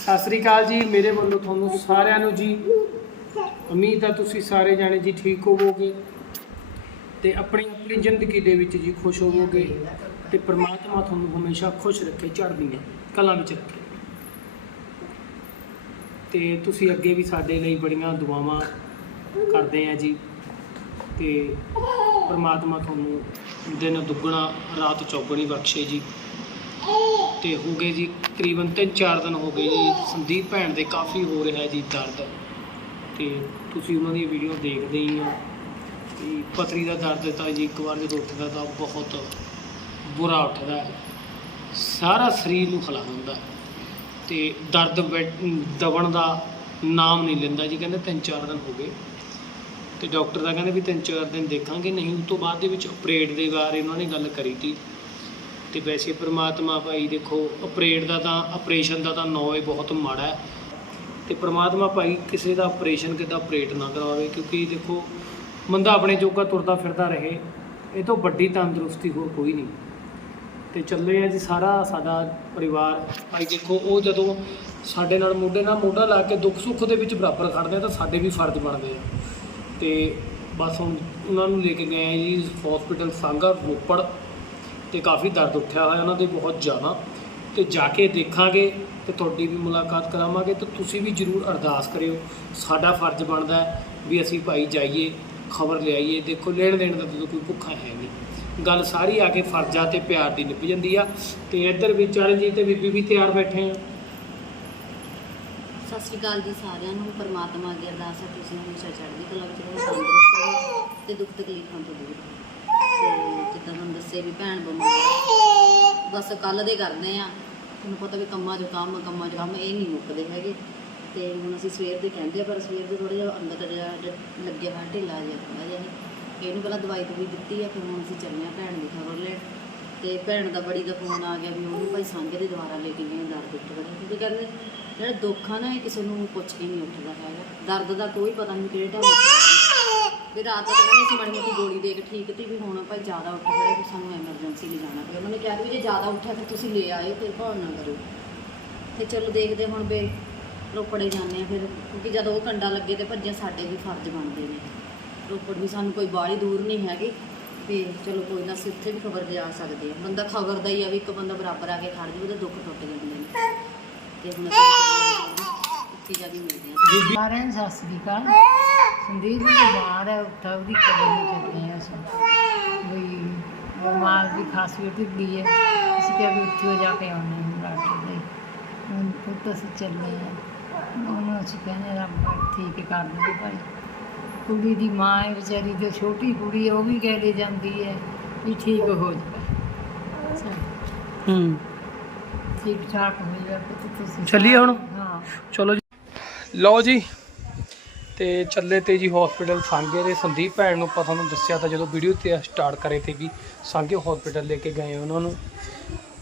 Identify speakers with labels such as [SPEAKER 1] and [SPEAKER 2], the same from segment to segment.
[SPEAKER 1] ਸਤਿ ਸ੍ਰੀ ਅਕਾਲ ਜੀ, ਮੇਰੇ ਵੱਲੋਂ ਤੁਹਾਨੂੰ ਸਾਰਿਆਂ ਨੂੰ ਜੀ। ਉਮੀਦ ਆ ਤੁਸੀਂ ਸਾਰੇ ਜਾਣੇ ਜੀ ਠੀਕ ਹੋਵੋਗੇ ਤੇ ਆਪਣੀ ਆਪਣੀ ਜ਼ਿੰਦਗੀ ਦੇ ਵਿੱਚ ਜੀ ਖੁਸ਼ ਹੋਵੋਗੇ ਤੇ ਪ੍ਰਮਾਤਮਾ ਤੁਹਾਨੂੰ ਹਮੇਸ਼ਾ ਖੁਸ਼ ਰੱਖੇ ਚੜ੍ਹਦੀਆਂ ਕਲਾ ਵਿੱਚ ਰੱਖੇ। ਤੇ ਤੁਸੀਂ ਅੱਗੇ ਵੀ ਸਾਡੇ ਲਈ ਬੜੀਆਂ ਦੁਆਵਾਂ ਕਰਦੇ ਆ ਜੀ ਤੇ ਪ੍ਰਮਾਤਮਾ ਤੁਹਾਨੂੰ ਦਿਨ ਦੁੱਗਣਾ, ਰਾਤ ਚੌਗਣੀ ਬਖਸ਼ੇ ਜੀ। ਤੇ ਹੋ ਗਏ ਜੀ ਤਕਰੀਬਨ 3-4 ਦਿਨ ਹੋ ਗਏ ਜੀ। ਸੰਦੀਪ ਭੈਣ ਦੇ ਕਾਫੀ ਹੋ ਰਿਹਾ ਜੀ ਦਰਦ। ਤੇ ਤੁਸੀਂ ਉਹਨਾਂ ਦੀ ਵੀਡੀਓ ਦੇਖਦੇ ਹੀ ਆ ਕਿ ਪਤਰੀ ਦਾ ਦਰਦ ਤਾਂ ਜੀ ਇੱਕ ਵਾਰ ਜਦੋਂ ਉੱਠਦਾ ਤਾਂ ਬਹੁਤ ਬੁਰਾ ਉੱਠਦਾ ਸਾਰਾ ਸਰੀਰ ਨੂੰ ਹਿਲਾ ਹੁੰਦਾ ਹੈ। ਤੇ ਦਰਦ ਬੈ- ਦਬਣ ਦਾ ਨਾਮ ਨਹੀਂ ਲੈਂਦਾ ਜੀ। ਕਹਿੰਦੇ 3-4 ਦਿਨ ਹੋ ਗਏ। ਤੇ ਡਾਕਟਰ ਦਾ ਕਹਿੰਦੇ ਵੀ 3-4 ਦਿਨ ਦੇਖਾਂਗੇ। ਨਹੀਂ, ਉਸ ਤੋਂ ਬਾਅਦ ਦੇ ਵਿੱਚ ਆਪਰੇਟ ਦੇ ਬਾਰੇ ਉਹਨਾਂ ਨੇ ਗੱਲ ਕਰੀ ਤੀ। ਤੇ ਵੈਸੇ ਪ੍ਰਮਾਤਮਾ ਭਾਈ ਦੇਖੋ ਆਪਰੇਟ ਦਾ ਤਾਂ ਆਪਰੇਸ਼ਨ ਦਾ ਤਾਂ ਨਾਂ ਹੀ ਬਹੁਤ ਮਾੜਾ ਹੈ। ਤੇ ਪ੍ਰਮਾਤਮਾ ਭਾਈ ਕਿਸੇ ਦਾ ਆਪਰੇਸ਼ਨ ਕਿਦਾ ਆਪਰੇਟ ਨਾ ਕਰਾਵੇ, ਕਿਉਂਕਿ ਦੇਖੋ, ਬੰਦਾ ਆਪਣੇ ਜੋਗਾ ਤੁਰਦਾ ਫਿਰਦਾ ਰਹੇ, ਇਹ ਤੋਂ ਵੱਡੀ ਤੰਦਰੁਸਤੀ ਹੋਰ ਕੋਈ ਨਹੀਂ। ਤੇ ਚੱਲੇ ਆ ਜੀ ਸਾਰਾ ਸਾਡਾ ਪਰਿਵਾਰ। ਭਾਈ ਦੇਖੋ, ਉਹ ਜਦੋਂ ਸਾਡੇ ਨਾਲ ਮੋਢੇ ਨਾਲ ਮੋਢਾ ਲਾ ਕੇ ਦੁੱਖ ਸੁੱਖ ਦੇ ਵਿੱਚ ਬਰਾਬਰ ਖੜਦੇ ਆ, ਤਾਂ ਸਾਡੇ ਵੀ ਫਰਜ਼ ਬਣਦੇ ਆ। ਤੇ ਬਸ ਹੁਣ ਉਹਨਾਂ ਨੂੰ ਲੈ ਕੇ ਗਏ ਆ ਜੀ ਹਸਪੀਟਲ ਸਾਂਗਾ ਰੋਪੜ। ਤੇ ਕਾਫੀ ਦਰਦ ਉੱਠਿਆ ਹੋਇਆ ਉਹਨਾਂ ਦੇ ਬਹੁਤ ਜ਼ਿਆਦਾ। ਤੇ ਜਾ ਕੇ ਦੇਖਾਂਗੇ ਤੇ ਤੁਹਾਡੀ ਵੀ ਮੁਲਾਕਾਤ ਕਰਾਵਾਂਗੇ ਤੇ ਤੁਸੀਂ ਵੀ ਜਰੂਰ ਅਰਦਾਸ ਕਰਿਓ। ਸਾਡਾ ਫਰਜ਼ ਬਣਦਾ ਹੈ ਵੀ ਅਸੀਂ ਭਾਈ ਜਾਈਏ, ਖਬਰ ਲਿਆਈਏ। ਦੇਖੋ, ਲੈਣ ਦੇਣ ਦਾ ਤਾਂ ਕੋਈ ਭੁੱਖਾ ਹੈ ਨਹੀਂ। ਗੱਲ ਸਾਰੀ ਆ ਕੇ ਫਰਜ਼ਾਂ ਤੇ ਪਿਆਰ ਦੀ ਨਿਭ ਜਾਂਦੀ ਆ। ਤੇ ਇੱਧਰ ਵੀ ਚਰਨਜੀਤ ਤੇ ਬੀਬੀ ਵੀ ਤਿਆਰ ਬੈਠੇ ਆ।
[SPEAKER 2] ਸਤਿ ਸ਼੍ਰੀ ਅਕਾਲ ਜੀ ਸਾਰਿਆਂ ਨੂੰ। ਪਰਮਾਤਮਾ ਅੱਗੇ ਅਰਦਾਸ ਹੈ, ਤੁਸੀਂ ਹਮੇਸ਼ਾ ਚੜ੍ਹਦੀ ਕਲਾ ਵਿੱਚ ਰਹੋ, ਤੰਦਰੁਸਤ ਰਹੋ ਤੇ ਦੁੱਖ ਤਕਲੀਫਾਂ ਤੋਂ ਦੂਰ ਰਹੋ। ਤੇ ਜਿੱਦਾਂ ਤੁਹਾਨੂੰ ਦੱਸੇ ਵੀ ਭੈਣ ਬਿਮਾਰ ਬਸ ਕੱਲ ਦੇ ਕਰਦੇ ਆ ਤੁਹਾਨੂੰ ਪਤਾ ਵੀ ਕੰਮਾਂ 'ਚ ਕੰਮ, ਕੰਮਾਂ 'ਚ ਕੰਮ, ਇਹ ਨਹੀਂ ਮੁੱਕਦੇ ਹੈਗੇ। ਤੇ ਹੁਣ ਅਸੀਂ ਸਵੇਰ ਦੇ ਕਹਿੰਦੇ ਪਰ ਸਵੇਰ ਦੇ ਥੋੜਾ ਜਿਹਾ ਅੰਦਰ ਜਿਹਾ ਲੱਗਿਆ ਹੋਇਆ ਢਿੱਲਾ ਜਿਹਾ ਥੋੜਾ ਜਿਹਾ ਇਹਨੂੰ ਪਹਿਲਾਂ ਦਵਾਈ ਦਵਾਈ ਦਿੱਤੀ ਆ, ਫਿਰ ਹੁਣ ਅਸੀਂ ਚੱਲੇ ਆ ਭੈਣ ਦੀ ਖਬਰ ਲੈਣ। ਤੇ ਭੈਣ ਦਾ ਬੜੀ ਦਾ ਫੋਨ ਆ ਗਿਆ ਵੀ ਉਹਨੂੰ ਭਾਈ ਸਾਂਝੇ ਦੇ ਦੁਆਰਾ ਲੈ ਕੇ ਗਏ, ਦਰਦ ਉੱਠਦਾ ਕਿਉਂਕਿ ਕਹਿੰਦੇ, ਜਿਹੜਾ ਦੁੱਖ ਆ ਨਾ, ਇਹ ਕਿਸੇ ਨੂੰ ਪੁੱਛ ਕੇ ਨਹੀਂ ਉੱਠਦਾ ਹੈਗਾ। ਦਰਦ ਦਾ ਕੋਈ ਪਤਾ ਨਹੀਂ ਕਿਹੜਾ ਟਾਈਮ ਵੀ ਰਾਤ ਤੱਕ ਕਹਿੰਦੇ ਸੀ ਮਾੜੀ ਮੋਟੀ ਗੋਲੀ ਦੇ ਕੇ ਠੀਕ ਤੇ ਵੀ ਹੁਣ ਭਾਈ ਜ਼ਿਆਦਾ ਉੱਠ ਗਿਆ ਕਿ ਸਾਨੂੰ ਐਮਰਜੈਂਸੀ ਲੈ ਜਾਣਾ ਪਿਆ। ਉਹਨਾਂ ਨੇ ਕਿਹਾ ਵੀ ਜੇ ਜ਼ਿਆਦਾ ਉੱਠਿਆ ਫਿਰ ਤੁਸੀਂ ਲੈ ਆਇਓ ਫਿਰ ਭਾਵ ਨਾ ਕਰੋ। ਤੇ ਚਲੋ ਦੇਖਦੇ ਹੁਣ ਬੇ ਰੋਪੜੇ ਜਾਂਦੇ ਆ ਫਿਰ, ਕਿਉਂਕਿ ਜਦੋਂ ਉਹ ਕੰਡਾ ਲੱਗੇ ਤੇ ਭੱਜੇ ਸਾਡੇ ਵੀ ਫਰਜ਼ ਬਣਦੇ ਨੇ। ਰੋਪੜ ਵੀ ਸਾਨੂੰ ਕੋਈ ਬਾਹਲੀ ਦੂਰ ਨਹੀਂ ਹੈਗੀ ਵੀ ਚਲੋ ਕੋਈ ਨਾ, ਅਸੀਂ ਉੱਥੇ ਵੀ ਖਬਰ ਲਿਜਾ ਸਕਦੇ ਆ। ਬੰਦਾ ਖਬਰ ਦਾ ਹੀ ਆ ਵੀ ਇੱਕ ਬੰਦਾ ਬਰਾਬਰ ਆ ਕੇ ਖੜ ਜਾਵੇ, ਉਹਦੇ ਦੁੱਖ ਟੁੱਟ ਜਾਂਦੇ ਨੇ। ਤੇ ਹੁਣ ਅਸੀਂ ਉੱਥੇ ਜਾ ਕੇ ਮਿਲਦੇ ਆ।
[SPEAKER 3] ਸਾਰਿਆਂ ਨੂੰ ਸਤਿ ਸ੍ਰੀ ਅਕਾਲ। ਸੰਦੀਪ ਦੀ ਬਿਮਾਰ ਹੈ ਉੱਠਾ ਉਹਦੀ ਖਬਰ ਨਹੀਂ ਚੱਲਦੇ ਹਾਂ ਅਸੀਂ। ਵੀ ਬਿਮਾਰ ਦੀ ਖਾਸੀ ਢਿੱਲੀ ਹੈ। ਅਸੀਂ ਕਿਹਾ ਵੀ ਉੱਥੇ ਜਾ ਕੇ ਆਉਣੇ ਹਾਂ ਡਾਕਟਰ ਦੇ। ਹੁਣ ਪੁੱਤ ਅਸੀਂ ਚੱਲੇ ਹਾਂ। ਉਹਨੂੰ ਅਸੀਂ ਕਹਿੰਦੇ ਰੱਬ ਠੀਕ ਕਰ ਦੇਵੇ ਭਾਈ। ਕੁੜੀ ਦੀ ਮਾਂ ਹੈ ਵਿਚਾਰੀ ਤੇ ਛੋਟੀ ਕੁੜੀ ਹੈ ਉਹ ਵੀ ਕਹਿ ਲੈ ਜਾਂਦੀ ਹੈ ਵੀ ਠੀਕ ਹੋ ਅੱਛਾ,
[SPEAKER 1] ਹੂੰ।
[SPEAKER 3] ਠੀਕ ਠਾਕ ਹੋ ਜਾਵੇ ਪੁੱਤ ਤੁਸੀਂ
[SPEAKER 1] ਚੱਲੀਏ ਹੁਣ?
[SPEAKER 3] ਹਾਂ।
[SPEAKER 1] ਚਲੋ ਜੀ ਲਓ ਜੀ। ਤੇ ਚੱਲੇ ਤੇ ਜੀ ਹਸਪੀਟਲ ਸਾਂਗੇ ਦੇ ਸੰਦੀਪ ਭੈਣ ਨੂੰ ਆਪਾਂ ਤੁਹਾਨੂੰ ਦੱਸਿਆ ਤਾਂ ਜਦੋਂ ਵੀਡੀਓ ਤੇ ਸਟਾਰਟ ਕਰੇ ਤੇ ਵੀ ਸਾਂਗੇ ਹਸਪੀਟਲ ਲੈ ਕੇ ਗਏ ਉਹਨਾਂ ਨੂੰ।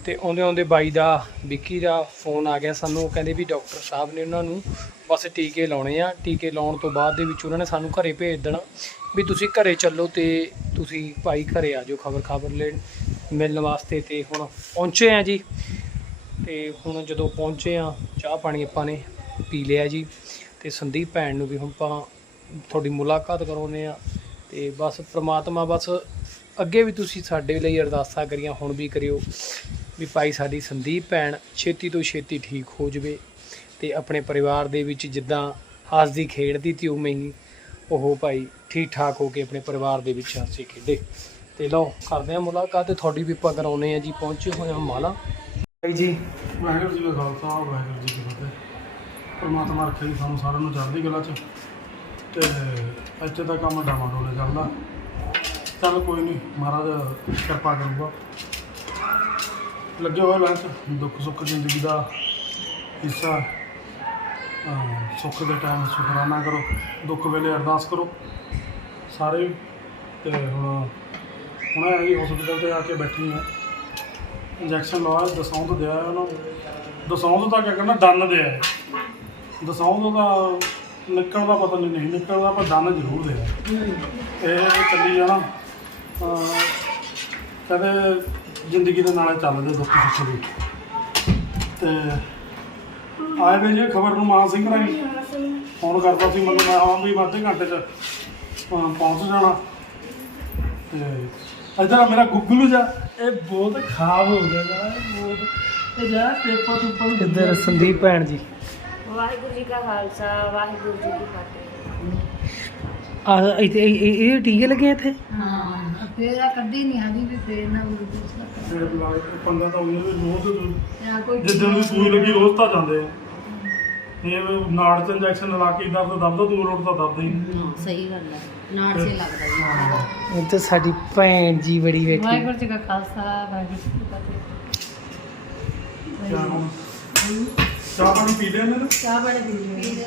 [SPEAKER 1] ਤੇ ਆਉਂਦੇ ਆਉਂਦੇ ਬਾਈ ਦਾ, ਵਿੱਕੀ ਦਾ ਫੋਨ ਆ ਗਿਆ ਸਾਨੂੰ, ਉਹ ਕਹਿੰਦੇ ਵੀ ਡਾਕਟਰ ਸਾਹਿਬ ਨੇ ਉਹਨਾਂ ਨੂੰ ਬਸ ਟੀਕੇ ਲਾਉਣੇ ਆ। ਟੀਕੇ ਲਾਉਣ ਤੋਂ ਬਾਅਦ ਦੇ ਵਿੱਚ ਉਹਨਾਂ ਨੇ ਸਾਨੂੰ ਘਰੇ ਭੇਜ ਦੇਣਾ ਵੀ ਤੁਸੀਂ ਘਰੇ ਚੱਲੋ ਤੇ ਤੁਸੀਂ ਭਾਈ ਘਰੇ ਆ ਜਾਓ ਖਬਰ ਖਬਰ ਲੈਣ, ਮਿਲਣ ਵਾਸਤੇ ਤੇ ਹੁਣ ਪਹੁੰਚੇ ਆ ਜੀ। ਤੇ ਹੁਣ ਜਦੋਂ ਪਹੁੰਚੇ ਆ, ਚਾਹ ਪਾਣੀ ਆਪਾਂ ਨੇ ਪੀ ਲਿਆ ਜੀ। ਤੇ ਸੰਦੀਪ ਭੈਣ ਨੂੰ ਵੀ ਹੁਣ ਆਪਾਂ ਤੁਹਾਡੀ ਮੁਲਾਕਾਤ ਕਰਾਉਨੇ ਆ ਤੇ ਬਸ ਪ੍ਰਮਾਤਮਾ ਬਸ ਅੱਗੇ ਵੀ ਤੁਸੀਂ ਸਾਡੇ ਲਈ ਅਰਦਾਸਾਂ ਕਰੀਆਂ ਹੁਣ ਵੀ ਕਰਿਓ ਵੀ ਭਾਈ ਸਾਡੀ ਸੰਦੀਪ ਭੈਣ ਛੇਤੀ ਤੋਂ ਛੇਤੀ ਠੀਕ ਹੋ ਜਵੇ ਤੇ ਆਪਣੇ ਪਰਿਵਾਰ ਦੇ ਵਿੱਚ ਜਿੱਦਾਂ ਹੱਸਦੀ ਖੇਡਦੀ ਤੀ ਉਵੇਂ ਹੀ ਉਹ ਭਾਈ ਠੀਕ ਠਾਕ ਹੋ ਕੇ ਆਪਣੇ ਪਰਿਵਾਰ ਦੇ ਵਿੱਚ ਹੱਸੇ ਖੇਡੇ। ਤੇ ਲਓ ਕਰਦੇ ਆ ਮੁਲਾਕਾਤ ਤੇ ਤੁਹਾਡੀ ਵੀ ਆਪਾਂ ਕਰਾਉਨੇ ਆ ਜੀ ਪਹੁੰਚੇ ਹੋਏ ਆ ਮਾਲਾ। ਭਾਈ ਜੀ
[SPEAKER 4] ਵਾਹਿਗੁਰੂ ਜੀ ਕਾ ਖਾਲਸਾ ਵਾਹਿਗੁਰੂ ਜੀ ਪਰਮਾਤਮਾ ਰੱਖੇ ਜੀ, ਸਾਨੂੰ ਸਾਰਿਆਂ ਨੂੰ ਚੜ੍ਹਦੀ ਕਲਾ 'ਚ। ਤੇ ਇੱਥੇ ਤਾਂ ਕੰਮ ਡਾਵਾਂ ਡੋਲੇ ਚੱਲਦਾ ਚੱਲ ਕੋਈ ਨਹੀਂ ਮਹਾਰਾਜ ਕਿਰਪਾ ਕਰੂਗਾ। ਲੱਗੇ ਹੋਏ ਲੰਚ ਦੁੱਖ ਸੁੱਖ ਜ਼ਿੰਦਗੀ ਦਾ ਹਿੱਸਾ। ਸੁੱਖ ਦੇ ਟਾਈਮ ਸ਼ੁਕਰਾਨਾ ਕਰੋ, ਦੁੱਖ ਵੇਲੇ ਅਰਦਾਸ ਕਰੋ। ਸਾਰੇ ਹੀ। ਤੇ ਹੁਣ ਹੁਣ ਆਈ ਹਸਪੀਟਲ ਤੇ ਆ ਕੇ ਬੈਠੀ ਹਾਂ ਇੰਜੈਕਸ਼ਨ ਲਵਾਇਆ ਦਸੌਂਦ ਦਿਆ ਉਹਨਾਂ। ਨੂੰ ਦਸੌਂਦ ਤਾਂ ਕਿਆ ਕਰਨਾ ਦੰਨ ਦਿਆ। ਹੈ। ਦਸੌਂਦ ਦਾ ਨਿਕਲਣ ਦਾ ਪਤਾ ਨਹੀਂ ਨਹੀਂ ਨਿਕਲਦਾ ਪਰ ਦੰਨ ਜ਼ਰੂਰ ਦਿਆ ਇਹ ਚੱਲੀ ਜਾਣਾ। ਅਹ ਕਹਿੰਦੇ ਜ਼ਿੰਦਗੀ ਦੇ ਨਾਲੇ ਚੱਲਦੇ ਦੁੱਖ ਸੁੱਖ ਵੀ। ਤੇ ਆਏ ਵੇ ਜੇ ਖਬਰ ਨੂੰ ਮਾਨ ਸਿੰਘ ਰਾਈ ਫੋਨ ਕਰਦਾ ਸੀ ਮੈਨੂੰ ਮੈਂ ਹਾਂ ਵੀ ਘੰਟੇ ਚ ਅਹ, ਪਹੁੰਚ ਜਾਣਾ। ਤੇ ਇਧਰ ਮੇਰਾ ਗੁੱਗਲੂ ਜਾ ਇਹ ਬਹੁਤ ਖਾਬ ਹੋ ਗਿਆ ਯਾਰ ਬਹੁਤ। ਇਹ ਜਾ ਪੇਪਰ ਉੱਪਰ
[SPEAKER 1] ਇੱਧਰ ਸੰਦੀਪ ਭੈਣ ਜੀ।
[SPEAKER 3] ਵਾਹਿਗੁਰੂ ਜੀ ਕਾ ਖਾਲਸਾ ਵਾਹਿਗੁਰੂ ਜੀ ਕੀ ਫਤਿਹ।
[SPEAKER 1] ਆ ਇੱਥੇ ਇਹ- ਇਹ ਇਹ ਟੀਕੇ ਲੱਗੇ ਇੱਥੇ?
[SPEAKER 3] ਹਾਂ ਫੇਰ ਆ ਕੱਢੀ ਨਹੀਂ ਆਦੀ ਵੀ ਫੇਰ ਨਾ ਉਹ ਦੂਸਰਾ
[SPEAKER 4] ਮੇਰੇ ਬੁਲਾਏ ਪੰਗਾ ਤਾਂ ਉਹਨੇ ਵੀ ਰੋਜ਼
[SPEAKER 3] ਜਾਂ ਕੋਈ
[SPEAKER 4] ਜਿੱਦਣ ਦੀ ਸੂਈ ਲੱਗੀ ਰੋਜ਼ ਤਾਂ ਜਾਂਦੇ ਆ। ਇਹ ਨਾੜ ਚ ਇੰਜੈਕਸ਼ਨ ਲਾ ਕੇ ਇਦਾਂ ਤਾਂ ਦਬਦਾ ਦੂਰ ਰੋਡ ਤਾਂ ਦਬਦਾ ਹੀ ਨਹੀਂ।
[SPEAKER 2] ਹਾਂ, ਸਹੀ ਗੱਲ ਹੈ ਨਾੜ ਸੇ ਲੱਗਦਾ ਜੀ।
[SPEAKER 1] ਇੱਧਰ ਸਾਡੀ ਭੈਣ ਜੀ ਬੜੀ ਬੈਠੀ।
[SPEAKER 3] ਵਾਹਿਗੁਰੂ ਜੀ ਕਾ ਖਾਲਸਾ ਵਾਹਿਗੁਰੂ ਜੀ ਕੀ ਫਤਿਹ।
[SPEAKER 4] ਕਿਆ ਹੁਣ ਚਾਹ ਪਾਣੀ ਪੀ ਲਿਆ ਇਹਨਾਂ ਨੇ?
[SPEAKER 3] ਚਾਹ ਬੜੇ ਪੀ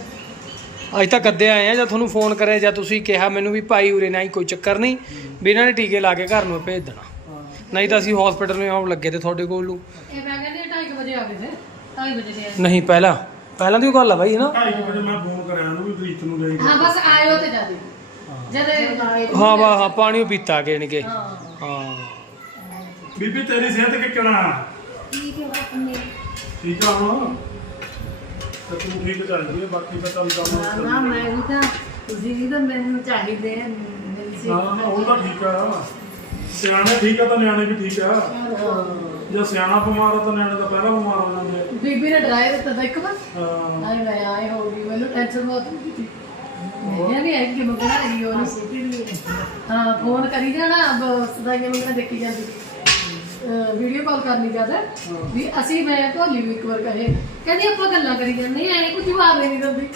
[SPEAKER 1] ਅੱਜ ਤਾਂ ਕੱਦੇ ਆਏ ਆ ਜਦ ਤੁਹਾਨੂੰ ਫੋਨ ਕਰਿਆ ਜਾਂ ਤੁਸੀਂ ਕਿਹਾ ਮੈਨੂੰ ਵੀ ਭਾਈ ਉਰੇ ਨਾ ਹੀ ਕੋਈ ਚੱਕਰ ਨਹੀਂ ਵੀ ਇਹਨਾਂ ਨੇ ਟੀਕੇ ਲਾ ਕੇ ਘਰ ਨੂੰ ਭੇਜ ਦੇਣਾ। ਨਹੀਂ ਤਾਂ ਅਸੀਂ ਹਸਪੀਟਲ ਨੂੰ ਆਉਣ ਲੱਗੇ ਤੇ ਤੁਹਾਡੇ ਕੋਲ। ਨੂੰ
[SPEAKER 3] ਇਹ ਮੈਂ ਕਹਿੰਦੀ 2:30 ਵਜੇ ਆ ਗਏ ਫਿਰ 2:30 ਵਜੇ ਦੇ ਆਏ।
[SPEAKER 1] ਨਹੀਂ ਪਹਿਲਾਂ ਪਹਿਲਾਂ ਦੀ ਉਹ ਗੱਲ ਆ ਬਾਈ ਹਨਾ?
[SPEAKER 4] ਢਾਈ ਕੁ ਵਜੇ ਮੈਂ ਫੋਨ ਕਰਿਆ ਉਹਨੂੰ ਵੀ ਪ੍ਰੀਤ ਨੂੰ ਲੈ
[SPEAKER 3] ਹਾਂ
[SPEAKER 4] ਕੇ
[SPEAKER 3] ਬਸ ਆਇਓ ਤੇ ਜਾਦੇ ਜਦ ਆਏ
[SPEAKER 1] ਹਾਂ ਵਾ ਹਾਂ ਪਾਣੀ ਪੀਤਾ ਕੇ। ਨਗੇ
[SPEAKER 3] ਹਾਂ।
[SPEAKER 1] ਹਾਂ।
[SPEAKER 4] ਬੀਬੀ ਤੇਰੀ ਸਿਹਤ ਕਿੱਕਣਾ
[SPEAKER 2] ਠੀਕ ਹੈ ਆਪਣੇ
[SPEAKER 4] ਠੀਕ ਆ ਹੁਣ? ਤੇ ਤੂੰ ਠੀਕ ਚੱਲਦੀ ਹੈ ਬਾਕੀ ਤਾਂ ਚੱਲ
[SPEAKER 3] ਨਾ
[SPEAKER 4] ਕੰਮ
[SPEAKER 3] ਨਾ ਮੈਂ ਵੀ ਤਾਂ ਤੁਸੀਂ ਵੀ ਤਾਂ ਮੈਨੂੰ ਚਾਹੀਦੇ ਆ, ਮੇਰੀ ਸੀ
[SPEAKER 4] ਹਾਂ ਹਾਂ, ਉਹ ਤਾਂ ਠੀਕ ਆ। ਸਿਆਣੇ ਠੀਕ ਆ ਤਾਂ ਨਿਆਣੇ ਵੀ ਠੀਕ ਆ। ਜੇ ਸਿਆਣਾ ਬਿਮਾਰ ਆ ਤਾਂ ਨਿਆਣੇ ਤਾਂ ਪਹਿਲਾਂ ਬਿਮਾਰ ਹੋ ਜਾਂਦੇ ਆ।
[SPEAKER 3] ਬੀਬੀ ਨੇ ਡਰਾਈ ਦਿੱਤਾ ਤਾਂ ਇੱਕ ਵਾਰ?
[SPEAKER 4] ਹਾਂ,
[SPEAKER 3] ਆਏ ਮੈਂ ਆਏ ਹੋ ਗਈ ਮੈਨੂੰ ਟੈਨਸ਼ਨ ਬਹੁਤ ਹੋ ਗਈ ਸੀ। ਮੈਂ ਵੀ ਆਈ ਕਿ ਮਗਣਾ ਰਹੀ ਉਹ ਨਹੀਂ ਹਾਂ ਫੋਨ ਕਰੀ ਜਾਣਾ ਅਬ ਸਦਾਈਆਂ ਮੰਗਣਾ ਦੇਖੀ ਜਾਂਦੀ। ਵੀਡੀਓ ਕਾਲ ਕਰਨੀ ਜ਼ਿਆਦਾ। ਵੀ ਅਸੀਂ ਮੈਂ ਭੋਲੀ ਨੂੰ ਇੱਕ ਵਾਰ ਕਹੇ। ਕਹਿੰਦੀ ਆਪਾਂ ਗੱਲਾਂ ਕਰੀ ਜਾਂਦੇ ਐ ਕੁਝ ਜਵਾਬ ਹੀ ਨਹੀਂ ਦਿੰਦੀ।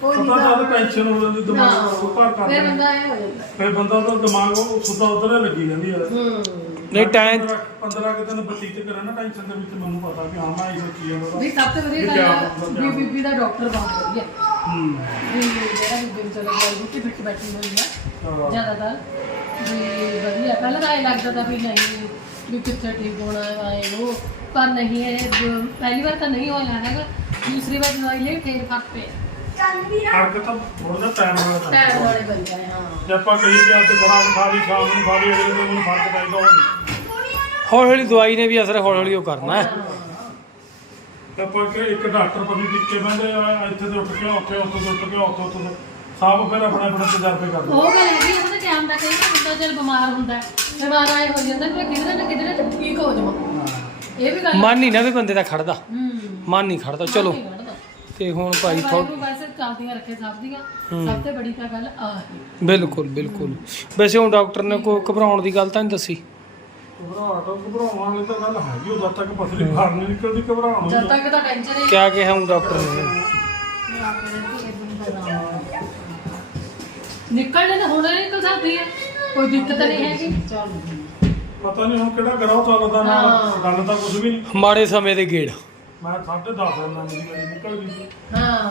[SPEAKER 3] ਕੋਈ
[SPEAKER 4] ਪਤਾ ਜਦ ਟੈਨਸ਼ਨ ਹੋ ਜਾਂਦੀ ਦਿਮਾਗ ਭਰ ਕਰ
[SPEAKER 3] ਫਿਰ ਬੰਦਾ ਐ ਹੋ ਜਾਂਦਾ।
[SPEAKER 4] ਫਿਰ ਬੰਦਾ ਤਾਂ ਦਿਮਾਗ ਉਹ ਸੁੱਤਾ ਉਧਰ ਹੀ ਲੱਗੀ ਆ।
[SPEAKER 3] ਹੂੰ।
[SPEAKER 1] ਨਹੀਂ ਟਾਈਮ
[SPEAKER 4] 15 ਕਿ ਦਿਨ ਬਤੀਤ ਕਰਾਂ ਨਾ ਟੈਨਸ਼ਨ ਦੇ ਵਿੱਚ ਮੈਨੂੰ ਪਤਾ ਕਿ ਹਾਂ ਮੈਂ ਇਹ ਸੋਚੀ ਜਾਂਦਾ।
[SPEAKER 3] ਵੀ ਸਭ ਤੋਂ ਵਧੀਆ ਗੱਲ ਵੀ ਬੀਬੀ ਦਾ ਡਾਕਟਰ ਬਹੁਤ ਵਧੀਆ।
[SPEAKER 4] ਹੂੰ।
[SPEAKER 3] ਵੀ ਜਿਹੜਾ ਵੀ ਦਿਨ ਚਲਾ ਗਿਆ ਵੀ ਫਿੱਟ ਬੈਠੀ ਹੋਈ
[SPEAKER 4] ਹਾਂ।
[SPEAKER 3] ਜ਼ਿਆਦਾਤਰ। ਵੀ ਵਧੀਆ। ਪਹਿਲਾਂ ਤਾਂ ਇਹ ਲੱਗਦਾ ਤਾਂ ਵੀ ਨਹੀਂ ਵੀ ਕਿੱਥੇ ਠੀਕ ਹੋਣਾ ਆਏ ਨੂੰ ਪਰ ਨਹੀਂ ਇਹ ਜੋ- ਪਹਿਲੀ ਵਾਰ ਤਾਂ ਨਹੀਂ ਹੋਇਆ ਹੈਗਾ। ਦੂਸਰੀ ਵਾਰ ਦਵਾਈ ਲਈ ਫੇਰ ਫ਼ਰਕ ਪਿਆ।
[SPEAKER 4] ਫ਼ਰਕ ਤਾਂ ਥੋੜਾ ਟਾਈਮ ਨਾਲ ਪੈਂਦਾ।
[SPEAKER 3] ਟਾਈਮ ਵਾਲੇ ਬਣ ਗਏ ਹਾਂ
[SPEAKER 4] ਜੇ ਆਪਾਂ ਕਹੀ ਕਿ ਅੱਜ ਬੜਾ ਖਾ ਲਈ ਸ਼ਾਮ ਨੂੰ ਖਾ ਲਈ ਅਗਲੇ ਦਿਨ ਮੈਨੂੰ ਫ਼ਰਕ ਪੈਂਦਾ ਉਹ ਨਹੀਂ
[SPEAKER 1] ਹੌਲੀ ਹੌਲੀ ਦਵਾਈ ਨੇ ਵੀ ਅਸਰ ਹੌਲੀ ਹੌਲੀ ਉਹ ਕਰਨਾ ਹੈ।
[SPEAKER 4] ਤੇ ਆਪਾਂ ਕਿ ਇੱਕ ਡਾਕਟਰ ਪਨੀ ਟਿੱਕੇ ਬੰਦੇ ਆ ਇੱਥੇ ਤੋਂ ਉੱਠ ਕੇ ਉੱਥੇ ਉੱਥੇ ਤੋਂ ਉੱਠ ਕੇ ਉੱਥੇ ਉੱਥੇ ਤੋਂ ਸਭ ਫਿਰ ਆਪਣੇ ਆਪਣੇ ਤਜਰਬੇ ਕਰਦੇ।
[SPEAKER 3] ਉਹ ਗੱਲ ਹੈਗੀ ਉਹਦਾ ਟਾਈਮ ਦਾ ਕਈ ਬੰਦਾ ਜਦ ਬਿਮਾਰ ਹੁੰਦਾ ਹੈ, ਬਿਮਾਰ ਆਏ ਹੋ ਜਾਂਦਾ ਫਿਰ ਕਿਧਰੇ ਨਾ ਕਿਧਰੇ ਠੀਕ ਹੋ ਜਾਵਾਂ। ਇਹ ਵੀ ਗੱਲ
[SPEAKER 1] ਮਨ ਨਹੀਂ ਨਾ ਵੀ ਬੰਦੇ ਦਾ ਖੜਦਾ।
[SPEAKER 3] ਹੂੰ।
[SPEAKER 1] ਮਨ ਨਹੀਂ ਖੜਦਾ ਚਲੋ। ਤੇ ਹੁਣ ਭਾਈ ਥੋ
[SPEAKER 3] ਵਾਹਿਗੁਰੂ ਵੈਸੇ ਚੱਲਦੀਆਂ ਰੱਖੇ ਸਭ ਦੀਆਂ। ਸਭ ਤੋਂ ਬੜੀ ਤਾਂ ਗੱਲ ਆਹ ਹੈ।
[SPEAKER 1] ਬਿਲਕੁਲ ਬਿਲਕੁਲ। ਵੈਸੇ ਹੁਣ ਡਾਕਟਰ ਨੇ ਕੋਈ ਘਬਰਾਉਣ ਦੀ ਗੱਲ ਤਾਂ ਨਹੀਂ ਦੱਸੀ?
[SPEAKER 4] ਘਬਰਾਹਟ ਘਬਰਾਉਣ ਵਾਲੀ ਤਾਂ ਗੱਲ ਹੈਗੀ ਉਹ ਜਦ ਤੱਕ ਪਸਲੀ ਬਾਹਰ ਨਹੀਂ ਨਿਕਲਦੀ ਘਬਰਾਉਣ
[SPEAKER 3] ਜਦ ਤੱਕ ਤਾਂ ਟੈਨਸ਼ਨ ਹੈ
[SPEAKER 1] ਕਿਆ ਕਿਹਾ ਹੁਣ ਡਾਕਟਰ ਨੇ?
[SPEAKER 3] ਨਿਕਲਣੇ ਤਾਂ ਹੁਣ ਨਹੀਂ ਨਿਕਲ ਸਕਦੀ ਹੈ। ਕੋਈ ਦਿੱਕਤ ਨਹੀਂ ਹੈਗੀ।
[SPEAKER 4] ਪਤਾ ਨਹੀਂ ਹੁਣ ਕਿਹੜਾ ਗਰਾਹ ਚੱਲਦਾ ਨਾ
[SPEAKER 3] ਹਾਂ।
[SPEAKER 4] ਗੱਲ ਤਾਂ ਕੁਝ ਵੀ ਨਹੀਂ।
[SPEAKER 1] ਮਾੜੇ ਸਮੇਂ ਦੇ ਗੇੜ।
[SPEAKER 4] ਮੈਂ 10:30 ਦਿਨਾਂ ਦੀ ਮੇਰੀ ਨਿਕਲ ਗਈ ਸੀ।
[SPEAKER 3] ਹਾਂ।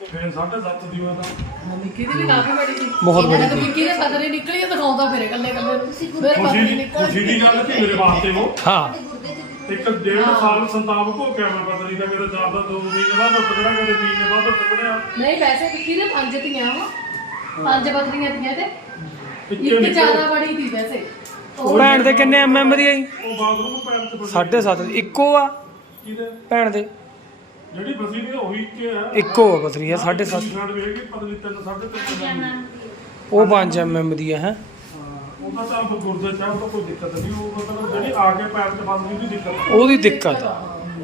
[SPEAKER 4] ਤੇ ਫਿਰ 7:30 ਦੀ ਹੋਇਆ ਤਾਂ
[SPEAKER 3] ਨਿੱਕੀ ਦੀ ਵੀ ਕਾਫੀ ਬੜੀ ਸੀ।
[SPEAKER 1] ਬਹੁਤ ਬੜੀ
[SPEAKER 3] ਨੇ ਨਿੱਕੀ ਦੇ ਪਤਾ ਨਹੀਂ ਨਿਕਲੀ ਤਾਂ ਦਿਖਾਉਂਦਾ ਫਿਰ ਇਕੱਲੇ ਇਕੱਲੇ ਨੂੰ। ਫਿਰ
[SPEAKER 4] ਖੁਸ਼ੀ
[SPEAKER 3] ਨਹੀਂ
[SPEAKER 4] ਦੀ
[SPEAKER 3] ਨਿਕਲ
[SPEAKER 4] ਖੁਸ਼ੀ ਦੀ ਗੱਲ ਕਿ ਮੇਰੇ ਵਾਸਤੇ ਉਹ।
[SPEAKER 1] ਹਾਂ।
[SPEAKER 4] ਇੱਕ ਡੇਢ ਸਾਲ ਸੰਤਾਪ ਭੋਗਿਆ ਮੈਂ ਪਤਾ ਨਹੀਂ ਤਾਂ ਕਿਤੇ ਜਾਂਦਾ ਦੋ ਮਹੀਨੇ ਬਾਅਦ ਉੱਠ ਖੜਾ ਕਦੇ ਮਹੀਨੇ ਬਾਅਦ ਉੱਠ ਖੜਿਆ
[SPEAKER 3] ਨਹੀਂ ਵੈਸੇ ਵਿੱਕੀ ਨੇ ਪੰਜ ਧੀਆਂ ਵਾ। ਪੰਜ ਪਤਨੀਆਂ ਧੀਆਂ ਤੇ
[SPEAKER 4] ਇੱਕੇ
[SPEAKER 3] ਜ਼ਿਆਦਾ ਬੜੀ ਸੀ ਵੈਸੇ। ਉਹ
[SPEAKER 1] ਭੈਣ ਦੇ ਕਿੰਨੇ ਐਮਐਮ ਦੀ ਆਈ
[SPEAKER 4] ਉਹ ਬਾਥਰੂਮ ਪੈਰ ਤੇ ਬਸੀ।
[SPEAKER 1] 7.5 ਇੱਕੋ ਆ
[SPEAKER 4] ਕਿਹਦੇ?
[SPEAKER 1] ਭੈਣ ਦੇ।
[SPEAKER 4] ਜਿਹੜੀ ਬਸੀ ਨੇ ਉਹੀ ਕਿ ਆ।
[SPEAKER 1] ਇੱਕੋ ਆ ਪਤਰੀ ਆ 7.5
[SPEAKER 4] ਸਾਡ ਵੇਖ ਕੇ ਸਾਢੇ
[SPEAKER 1] ਉਹ 5 ਐਮਐਮ ਦੀ ਆ ਹੈ।
[SPEAKER 4] ਉਹਦਾ ਤਾਂ ਆਪ ਗੁਰਦੇ ਚਾਹ ਤਾਂ ਕੋਈ ਦਿੱਕਤ ਨਹੀਂ ਉਹ ਮਤਲਬ ਜਿਹੜੀ ਆ ਕੇ ਪੈਰ ਤੇ ਫਸਦੀ ਦੀ ਦਿੱਕਤ।
[SPEAKER 1] ਉਹਦੀ ਦਿੱਕਤ ਆ।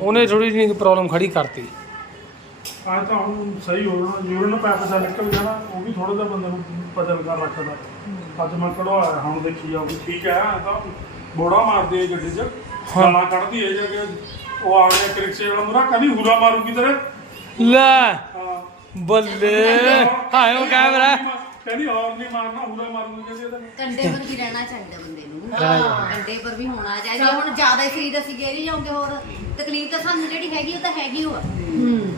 [SPEAKER 1] ਉਹਨੇ ਥੋੜੀ ਜਿਹੀ ਪ੍ਰੋਬਲਮ ਖੜੀ ਕਰਤੀ।
[SPEAKER 4] ਅੱਜ ਤਾਂ ਹੁਣ ਸਹੀ ਹੋ ਜਾਣਾ ਯੂਰਨ ਪੈਪ ਦਾ ਨਿਕਲ ਜਾਣਾ ਉਹ ਵੀ ਥੋੜਾ ਜਿਹਾ ਬੰਦੇ ਨੂੰ ਬਦਲ ਕਰ ਰੱਖਦਾ। ਅੱਜ ਮੈਂ ਕਢਵਾਇਆ ਹੁਣ ਦੇਖੀ ਜਾਊਗੀ ਠੀਕ ਹੈ ਇਹ ਤਾਂ ਬੋੜਾ ਮਾਰਦੀ ਹੈ ਗੱਡੀ 'ਚ ਗਾਲਾਂ ਕੱਢਦੀ ਹੈ ਜੇ ਕਿ ਉਹ ਆ ਗਿਆ ਕ੍ਰਿਕਸੇ ਵਾਲਾ ਮੁਰਾ ਕਦੀ ਹੁਰਾ ਮਾਰੂਗੀ ਤੇਰੇ।
[SPEAKER 1] ਲੈ।
[SPEAKER 4] ਹਾਂ।
[SPEAKER 1] ਬੱਲੇ। ਹਾਏ ਉਹ ਕੈਮਰਾ।
[SPEAKER 4] ਕਹਿੰਦੀ ਹੋਰ ਨਹੀਂ ਮਾਰਨਾ ਹੁਰਾ ਮਾਰੂਗੀ ਕਹਿੰਦੀ ਇਹਦਾ
[SPEAKER 2] ਕੰਡੇ ਵੀ ਰਹਿਣਾ ਚਾਹੀਦਾ ਬੰਦੇ ਨੂੰ ਕੰਡੇ ਪਰ ਵੀ ਹੋਣਾ ਚਾਹੀਦਾ। ਹੁਣ ਜ਼ਿਆਦਾ ਹੀ ਸਰੀਰ ਅਸੀਂ ਗੇਰੀ ਜਾਓਗੇ ਹੋਰ ਤਕਲੀਫ ਤਾਂ ਸਾਨੂੰ ਜਿਹੜੀ ਹੈਗੀ ਉਹ ਤਾਂ ਹੈਗੀ ਓ ਆ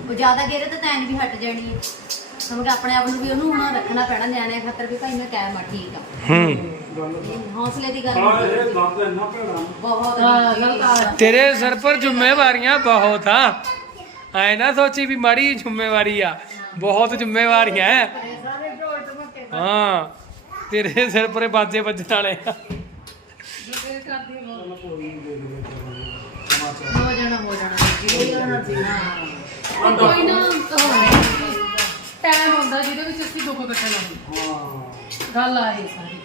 [SPEAKER 2] ਉਹ ਜ਼ਿਆਦਾ ਗੇਰੇ ਤਾਂ ਤੈਨ ਵੀ ਹਟ ਜਾਣੀ ਹੈ ਸਮਝ ਆਪਣੇ ਆਪ ਨੂੰ ਵੀ ਉਹਨੂੰ ਹੁਣ ਰੱਖਣਾ ਪੈਣਾ ਨਿਆਣਿਆਂ ਖਾਤਰ ਵੀ ਭਾਈ ਮੈਂ ਕਾਇਮ ਆ ਠੀਕ ਆ।
[SPEAKER 1] ਹੂੰ।
[SPEAKER 4] ਗੱਲ
[SPEAKER 2] ਇਹ ਹੌਸਲੇ ਦੀ ਗੱਲ
[SPEAKER 4] ਹਾਂ
[SPEAKER 2] ਹੁੰਦੀ ਹੈ।
[SPEAKER 4] ਇਹ ਦੰਦ ਇੰਨਾ ਭੈੜਾ
[SPEAKER 2] ਬਹੁਤ
[SPEAKER 3] ਹਾਂ ਗੱਲ ਆ।
[SPEAKER 1] ਤੇਰੇ ਸਿਰ ਪਰ ਜ਼ਿੰਮੇਵਾਰੀਆਂ ਬਹੁਤ ਆ। ਐ ਨਾ ਸੋਚੀ ਵੀ ਮਾੜੀ ਜ਼ਿੰਮੇਵਾਰੀ ਆ। ਬਹੁਤ ਜ਼ਿੰਮੇਵਾਰੀਆਂ ਹਾਂ ਤੇਰੇ ਸਿਰ ਪਰੇ ਬਾਜੇ ਵੱਜਣ ਵਾਲੇ ਆ।
[SPEAKER 3] ਹੋ ਜਾਣਾ ਹੋ ਜਾਣਾ ਹੋ ਜਾਣਾ ਜੀ ਹਾਂ ਕੋਈ ਨਾ ਟਾਈਮ ਹੁੰਦਾ ਜਿਹਦੇ ਵਿੱਚ ਅਸੀਂ ਦੁੱਖ ਕੱਟਣਾ ਹੁੰਦਾ
[SPEAKER 4] ਹਾਂ
[SPEAKER 3] ਗੱਲ ਆ ਇਹ ਸਾਰੀ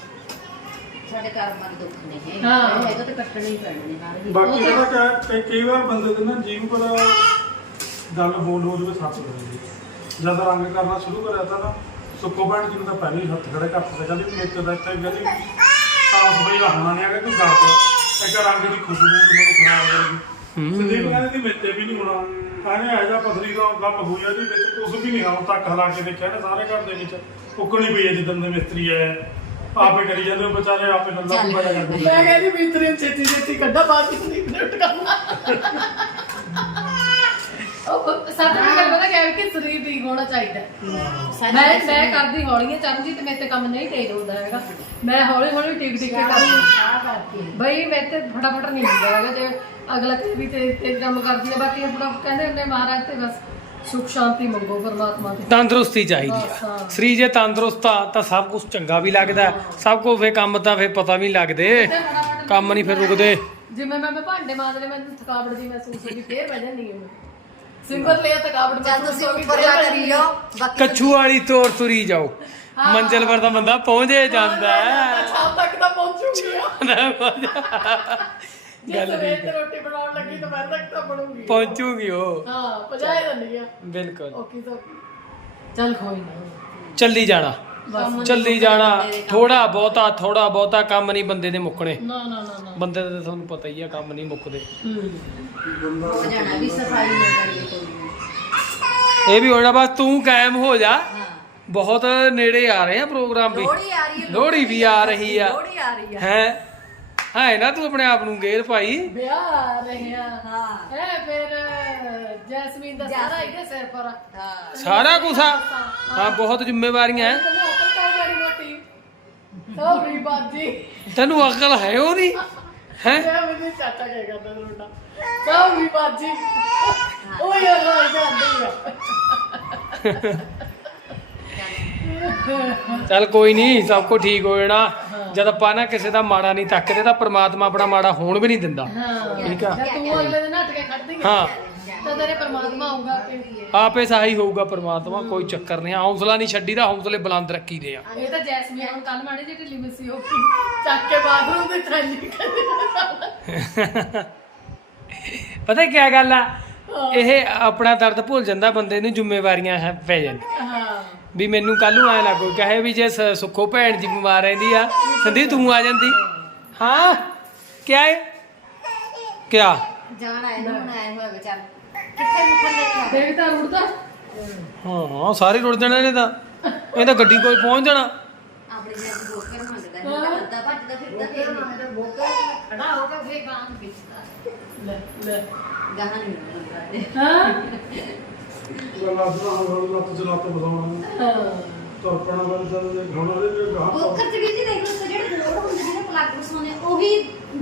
[SPEAKER 2] ਸਾਡੇ ਕਰਮਾਂ ਦੇ ਦੁੱਖ ਨੇ ਇਹ
[SPEAKER 3] ਹਾਂ।
[SPEAKER 2] ਹੈਗਾ ਤੇ ਕੱਟਣੇ ਹੀ ਪੈਣੇ ਨੇ ਨਾਲ
[SPEAKER 4] ਬਾਕੀ ਇਹਦਾ ਕਿਆ- ਕਈ ਵਾਰ ਬੰਦੇ ਦੇ ਨਾ ਜੀਵ ਪਰ ਗੱਲ ਬੋਲ ਹੋ ਜਾਵੇ ਸੱਚ ਹੋ ਜਾਂਦੀ ਜਦ ਰੰਗ ਕਰਨਾ ਸ਼ੁਰੂ ਕਰਿਆ ਤਾਂ ਨਾ ਸੁੱਕੋ ਭੈਣ ਜੀ ਨੂੰ ਤਾਂ ਪਹਿਲੇ ਹੀ ਹੱਥ ਖੜੇ ਕਰਤੇ ਕਹਿੰਦੇ ਵੀ ਮੇਤੇ ਦਾ ਇੱਥੇ ਕਹਿੰਦੇ ਸਾਫ਼ ਸਫ਼ਾਈ ਦਾ ਹੋਣਾ ਨਹੀਂ ਹੈਗਾ ਕੋਈ ਗੱਲ ਇੱਕ ਰੰਗ ਦੀ ਖੁਸ਼ਬੂ ਮੈਨੂੰ ਖਰਾਬ ਕਰੇਗੀ ਸੰਦੀਪ ਕਹਿੰਦੇ ਦੀ ਮੇਤੇ ਵੀ ਨਹੀਂ ਹੋਣਾ। ਕਹਿੰਦੇ ਇਹੋ ਜਿਹਾ ਪਥਰੀ ਦਾ ਗੱਲ ਹੋਈ ਆ ਜੀ ਵਿੱਚ ਕੁਝ ਵੀ ਨਹੀਂ ਹੁਣ ਤੱਕ ਹਲਾ ਕੇ ਦੇਖਿਆ ਨਾ ਸਾਰੇ ਘਰ ਦੇ ਵਿੱਚ। ਉੱਕਣੀ ਪਈ ਹੈ ਜਿੱਦਣ ਦੇ ਮਿਸਤਰੀ ਆਏ ਆ। ਆਪੇ ਕਰੀ ਜਾਂਦੇ ਵਿਚਾਰੇ ਆਪੇ ਨੰਦਾ ਪੂਰਾ ਕਰਦੇ
[SPEAKER 3] ਮੈਂ ਕਹਿੰਦੀ ਮਿਸਤਰੀ ਛੇਤੀ ਛੇਤੀ ਕੱਢਾ ਬਾਅਦ ਵਿੱਚ ਨਹੀਂ ਕਰਨਾ ਉਹ ਸੱਚ ਵਿੱਚ ਗੱਲ ਪਤਾ ਕਿ ਕਿ ਸਰੀਰ ਠੀਕ ਹੋਣਾ ਚਾਹੀਦਾ ਹੈ। ਮੈਂ ਮੈਂ ਕਰਦੀ ਹੌਲੀ ਹੈ ਚਰਨਜੀਤ ਮੇਰੇ ਤੇ ਕੰਮ ਨਹੀਂ ਤੇਜ਼ ਹੁੰਦਾ ਹੈਗਾ। ਮੈਂ ਹੌਲੀ ਹੌਲੀ ਟਿਕ ਟਿਕ ਕੇ ਕਰਦੀ ਬਈ ਮੈਂ ਤੇ ਫਟਾਫਟ ਨਹੀਂ ਹੁੰਦਾ ਹੈਗਾ ਜੇ ਅਗਲਾ ਕਹੇ ਵੀ ਤੇ ਤੇ ਕੰਮ ਕਰਦੀ ਹੈ ਬਾਕੀ ਆਪਣਾ ਕਹਿੰਦੇ ਹੁੰਦੇ ਮਹਾਰਾਜ ਤੇ ਬਸ ਸੁਖ ਸ਼ਾਂਤੀ ਮੰਗੋ ਪਰਮਾਤਮਾ ਤੇ
[SPEAKER 1] ਤੰਦਰੁਸਤੀ ਚਾਹੀਦੀ
[SPEAKER 3] ਬਸ,
[SPEAKER 1] ਆ
[SPEAKER 3] ਹਾਂ।
[SPEAKER 1] ਸਰੀਰ ਜੇ ਤੰਦਰੁਸਤ ਆ ਤਾਂ ਸਭ ਕੁਝ ਚੰਗਾ ਵੀ ਲੱਗਦਾ ਸਭ ਕੁਝ ਫੇ ਕੰਮ ਤਾਂ ਫੇ ਪਤਾ ਵੀ ਨੀ ਲੱਗਦੇ।
[SPEAKER 3] ਤੇ ਫਟਾਫਟ
[SPEAKER 1] ਕੰਮ ਨਹੀਂ ਫਿਰ ਰੁਕਦੇ।
[SPEAKER 3] ਜਿਵੇਂ ਮੈਂ ਮੈਂ ਭਾਂਡੇ ਮਾਂਜਦੇ ਮੈਨੂੰ ਥਕਾਵਟ ਜੀ ਮਹਿਸੂਸ ਹੋਈ ਫੇਰ ਬਹਿ ਜਾਂਦੀ ਹਾਂ। ਮੈਂ ਸਿੰਪਲ ਲਿਆ ਥਕਾਵਟ
[SPEAKER 2] ਚੱਲ
[SPEAKER 3] ਮਹਿਸੂਸ
[SPEAKER 2] ਤੁਸੀਂ
[SPEAKER 3] ਹੋ ਗਈ,
[SPEAKER 2] ਉੱਪਰ
[SPEAKER 3] ਫੇਰ
[SPEAKER 2] ਜਾ
[SPEAKER 3] ਬਹਿ
[SPEAKER 2] ਕਰੀ
[SPEAKER 3] ਜਾਂਦੀ ਹਾਂ।
[SPEAKER 2] ਜਾਓ ਬਾਕੀ
[SPEAKER 1] ਕੱਛੂ ਵਾਲੀ ਤੋਰ ਤੁਰੀ ਜਾਓ। ਮੰਜ਼ਿਲ ਪਰ ਤਾਂ ਬੰਦਾ ਪਹੁੰਚੇ ਜਾਂਦਾ ਹੈ।
[SPEAKER 3] ਸ਼ਾਮ ਤੱਕ ਤਾਂ ਪਹੁੰਚੂਗੀ। ਜੇ
[SPEAKER 1] ਗੱਲ
[SPEAKER 3] ਸਵੇਰ
[SPEAKER 1] ਠੀਕ
[SPEAKER 3] ਤੇ ਰੋਟੀ ਬਣਾਉਣ ਲੱਗੀ ਤਾਂ ਮੈਂ ਤੱਕ ਤਾਂ ਬਣੂਗੀ।
[SPEAKER 1] ਪਹੁੰਚੂਗੀ ਉਹ।
[SPEAKER 3] ਹਾਂ ਪਜਾਏ ਦੰਦੀ ਆ।
[SPEAKER 1] ਬਿਲਕੁਲ।
[SPEAKER 3] ਓਕੇ ਤਾਂ ਚੱਲ ਕੋਈ ਨਾ
[SPEAKER 1] ਚੱਲੀ ਜਾਣਾ। ਚੱਲੀ ਜਾਣਾ
[SPEAKER 2] ਬੰਦੇ ਦੇ ਕੰਮ।
[SPEAKER 1] ਥੋੜਾ ਬਹੁਤਾ ਥੋੜਾ ਬਹੁਤਾ ਕੰਮ ਨਹੀਂ ਬੰਦੇ ਦੇ ਮੁੱਕਣੇ।
[SPEAKER 3] ਨਾ ਨਾ ਨਾ ਨਾ।
[SPEAKER 1] ਬੰਦੇ ਦੇ ਤੁਹਾਨੂੰ ਪਤਾ ਹੀ ਆ ਕੰਮ ਨਹੀਂ ਮੁੱਕਦੇ।
[SPEAKER 3] ਹੂੰ।
[SPEAKER 2] ਹੋ ਜਾਣਾ ਵੀ ਸਫ਼ਾਈ ਨਾ ਕਰੀਏ ਕੋਈ। ਵੀ।
[SPEAKER 1] ਇਹ ਵੀ ਹੋਣਾ ਬਸ ਤੂੰ ਕਾਇਮ ਹੋ ਜਾ।
[SPEAKER 2] ਹਾਂ।
[SPEAKER 1] ਬਹੁਤ ਨੇੜੇ ਆ ਰਹੇ ਆ ਪ੍ਰੋਗਰਾਮ ਵੀ।
[SPEAKER 2] ਲੋਹੜੀ ਆ ਰਹੀ ਹੈ
[SPEAKER 1] ਲੋਹੜੀ ਵੀ ਆ ਰਹੀ ਆ।
[SPEAKER 2] ਲੋਹੜੀ ਆ ਰਹੀ ਹੈ।
[SPEAKER 1] ਹੈ? ਹੈ ਨਾ ਤੂੰ ਆਪਣੇ ਆਪ ਨੂੰ ਗੇਰ ਭਾਈ
[SPEAKER 3] ਵਿਆਹ ਰਹਿਆ
[SPEAKER 2] ਹਾਂ।
[SPEAKER 3] ਹੈ ਫਿਰ ਜੈਸਮੀਨ ਦਾ ਸਾਰਾ ਇਹਦੇ ਸਿਰ ਪਰ।
[SPEAKER 2] ਹਾਂ।
[SPEAKER 1] ਸਾਰਾ ਕੁਝ ਆ। ਹਾਂ ਬਹੁਤ ਜ਼ਿੰਮੇਵਾਰੀਆਂ ਹੈ
[SPEAKER 3] ਤੈਨੂੰ ਅਕਲ ਕਰ ਜਾਣੀ ਮੋਟੀ। ਸੌਰੀ ਬਾਜੀ।
[SPEAKER 1] ਤੈਨੂੰ ਅਕਲ ਹੈ ਉਹਦੀ ਹੈ?
[SPEAKER 3] ਮੈਂ ਮੈਨੂੰ ਚਾਚਾ ਕਹਿ ਕਰਦਾ ਰੋਣਾ ਸੌਰੀ ਬਾਜੀ। ਉਹ ਯਾਰ ਰੋਣ ਜਾਂਦੀ ਆ।
[SPEAKER 1] ਚੱਲ ਕੋਈ ਨਹੀਂ ਸਭ ਕੁਝ ਠੀਕ ਹੋ ਜਾਣਾ। ਜਦ ਆਪਾਂ ਨਾ ਕਿਸੇ ਦਾ ਮਾੜਾ ਨਹੀਂ ਤੱਕਦੇ ਤਾਂ ਪ੍ਰਮਾਤਮਾ ਆਪਣਾ ਮਾੜਾ ਹੋਣ ਵੀ ਨਹੀਂ ਦਿੰਦਾ। ਠੀਕ ਆ?
[SPEAKER 3] ਜਦ ਤੂੰ ਅਗਲੇ ਦਿਨ ਹਟ ਕੇ ਖੜਦੀ ਹੈ
[SPEAKER 1] ਹਾਂ।
[SPEAKER 3] ਤਾਂ ਤੇਰੇ ਪਰਮਾਤਮਾ ਆਊਗਾ। ਕਿ
[SPEAKER 1] ਆਪੇ ਸਹਾਈ ਹੋਊਗਾ ਪ੍ਰਮਾਤਮਾ ਕੋਈ ਚੱਕਰ ਨਹੀਂ। ਹੌਸਲਾ ਨਹੀਂ ਛੱਡੀਦਾ ਹੌਸਲੇ ਬੁਲੰਦ ਰੱਖੀਦੇ ਆ।
[SPEAKER 3] ਇਹ ਤਾਂ ਜੈਸਮੀਨ ਹੁਣ ਕੱਲ ਮਾੜੀ ਜਿਹੀ ਢਿੱਲੀ ਮਿੱਸੀ ਹੋ ਗਈ। ਚੱਕ ਕੇ ਬਾਥਰੂਮ ਦੇ ਥੱਲੇ
[SPEAKER 1] ਪਤਾ ਕੀ ਗੱਲ ਆ? ਇਹ ਆਪਣਾ ਦਰਦ ਭੁੱਲ ਜਾਂਦਾ ਬੰਦੇ ਨੂੰ ਜ਼ਿੰਮੇਵਾਰੀਆਂ ਹੈ ਪੈ ਜਾਂਦੀਆਂ। ਵੀ ਮੈਨੂੰ ਕੱਲ ਨੂੰ ਐ ਲੱਗੋ ਕਹੇ ਵੀ ਜੇ ਸ- ਸੁੱਖੋ ਭੈਣ ਜੀ ਬਿਮਾਰ ਰਹਿੰਦੀ ਆ ਸੰਦੀ ਤੂੰ ਆ ਜਾਂਦੀ। ਹਾਂ? ਕਿਆ ਹੈ ਕਿਆ?
[SPEAKER 2] ਜਾਣਾ ਹੈ ਨਾ ਆਇਆ ਹੋਇਆ ਵਿਚਾਰ। ਕਿੱਥੇ ਮੁੱਕਣ ਲੱਗਾ
[SPEAKER 3] ਦੇਖ ਤਾਂ ਉੜਦਾ
[SPEAKER 1] ਹਾਂ ਹਾਂ ਸਾਰੇ ਰੁੜ ਜਾਣੇ ਨੇ ਤਾਂ। ਇਹ ਤਾਂ ਗੱਡੀ ਕੋਈ ਪਹੁੰਚ ਜਾਣਾ।
[SPEAKER 2] ਆਪਣੇ ਜੈਸੇ ਬੋਕਰ ਮੰਗਦਾ ਹੈ ਅੱਧਾ ਭੱਜਦਾ ਫਿਰਦਾ ਫੇਰ
[SPEAKER 3] ਖੜਾ ਹੋ ਕੇ ਫੇਰ ਬਾਂਹ ਖਿੱਚਦਾ। ਲੈ ਲੈ
[SPEAKER 2] ਗਾਹਾਂ ਨਹੀਂ ਮੰਗਦਾ।
[SPEAKER 3] ਹਾਂ?
[SPEAKER 4] ਲੱਤ ਹੋਰ ਲੱਤ ਚ ਲੱਤ ਬਸਾਉਣਾ
[SPEAKER 3] ਹਾਂ
[SPEAKER 4] ਤੁਰ ਪੈਣਾ ਬੰਦ ਦੇ ਘੋਣਾ ਦੇ ਵੀ ਗਾਹ
[SPEAKER 2] ਬੋਕਰ ਚ ਵੀ ਜੀ ਦੇਖ ਲਓ ਜਿਹੜੇ ਬੋਰਡ ਹੁੰਦੇ ਨੇ ਪਲੱਗ ਬਸਾਉਣੇ ਉਹ ਵੀ